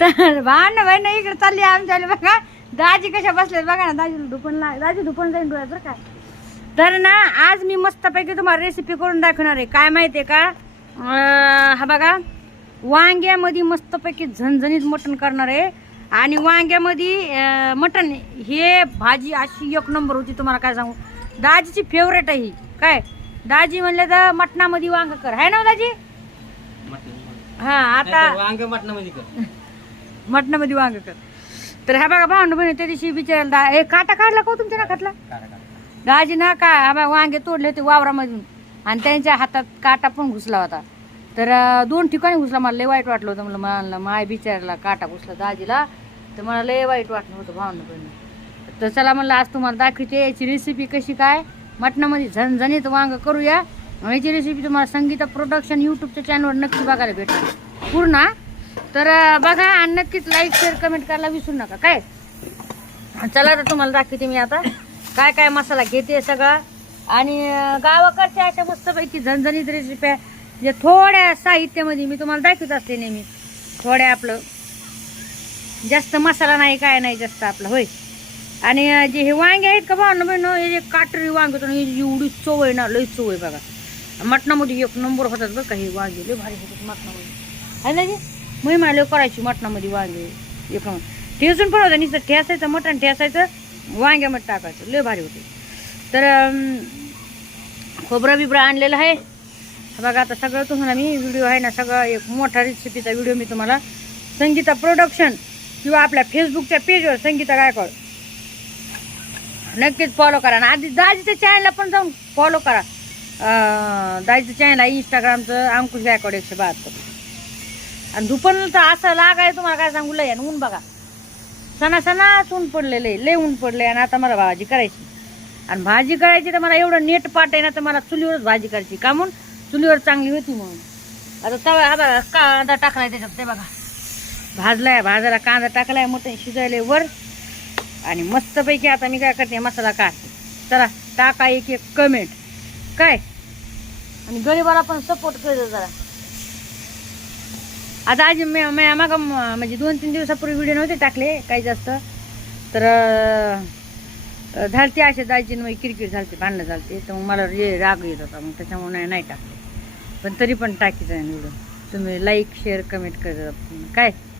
तर भांडण भाई नाही इकडे चालली आमच्या बघा दाजी कशा बसल्यात बघा ना. दाजी दुपणला दाजी दुपण जाईन डोळ्यात बरं काय. तर ना आज मी मस्तपैकी तुम्हाला रेसिपी करून दाखवणार आहे. काय माहिती आहे का, हा बघा वांग्यामध्ये मस्तपैकी झणझणीत मटण करणार आहे. आणि वांग्यामध्ये मटण हे भाजी अशी एक नंबर होती. तुम्हाला काय सांगू, दाजीची फेवरेट आहे ही. काय दाजी म्हणले तर मटणामध्ये वांग कर, आहे ना दाजी. हा आता वांग मटणामध्ये कर, मटणामध्ये वांग कर. तर हा बघा भावंड बहिणी त्या दिवशी विचारायला हे काटा काढला का तुमच्या नाकातला. दाजी ना का हा बघा वांगे तोडले होते वावरामधून आणि त्यांच्या हातात काटा पण घुसला होता. तर 2 ठिकाणी घुसला. मला लय वाईट वाटलं होतं. मला माय बिचारायला काटा घुसला दाजीला. तर मला लय वाईट वाटलं होतं भावंड बहिणी. तर चला म्हणलं आज तुम्हाला दाखवते याची रेसिपी कशी काय मटणामध्ये झणझणीत वांग करूया. याची रेसिपी तुम्हाला संगीता प्रोडक्शन यूट्यूबच्या चॅनलवर नक्की बघायला भेटेल पूर्ण. तर बघा आणि नक्कीच लाईक शेअर कमेंट करायला विसरू नका. काय चला तर तुम्हाला दाखवते मी आता काय काय मसाला घेते सगळा. आणि गावाकडच्या अशा मस्तपैकी झणझणीत रेसिपी म्हणजे थोड्या साहित्यामध्ये मी तुम्हाला दाखवत असते नेहमी. थोड्या आपलं जास्त मसाला नाही काय नाही जास्त आपलं होय. आणि जे हे वांगे आहेत का भावना बहिण हे जे काटरी वांगे होतं एवढी चव आहे ना, लई चव आहे बघा. मटणामध्ये एक नंबर होतात बरं का हे वांगे, लय भारी होतात मटणामध्ये आहे ना. जे मी मला करायची मटणामध्ये वांगे एक नंबर. ठेसून पण होतं नुसतं ठेसायचं मटण ठेसायचं वांग्यामध्ये टाकायचं लय भारी होते. तर खोबरं बिबरं आणलेलं आहे बघा. आता सगळं तुम्हाला मी व्हिडिओ आहे ना सगळं एक मोठा रेसिपीचा व्हिडिओ मी तुम्हाला संगीता प्रोडक्शन किंवा आपल्या फेसबुकच्या पेजवर संगीता गायकवाड नक्कीच फॉलो करा. ना आधी दाजीच्या चॅनलला पण जाऊन फॉलो करा. दाजीचं चॅनल आहे इंस्टाग्रामचं अंकुश गायकवाड 172. आणि दुपारला तर असं लागाय तुम्हाला काय सांगू लय. आणि ऊन बघा सणासणाच ऊन पडलेलं आहे, लय ऊन पडले. आणि आता मला भाजी करायची आणि भाजी करायची तर मला एवढं नेट पाट आहे ना. तर मला चुलीवरच भाजी करायची का म्हणून चुलीवर चांगली होती म्हणून. आता तवा हा बघा कांदा टाकलाय त्याच्यात ते बघा भाजलाय. भाजायला कांदा टाकलाय मटण शिजायला वर. आणि मस्तपैकी आता मी काय करते मसाला काढते. चला टाका एक कमेंट काय. आणि गरीबाला पण सपोर्ट करतो जरा. आता आज मागा म्हणजे 2-3 दिवसापूर्वी व्हिडिओ नव्हते टाकले काही जास्त. तर झालते असे दाजीनं मग किरकिर झालते भांडणं झालते. तर मग मला राग येत होता मग त्याच्यामुळे नाही टाकले. पण तरी पण टाकीचं आहे व्हिडिओ. तुम्ही लाईक शेअर कमेंट करत काय.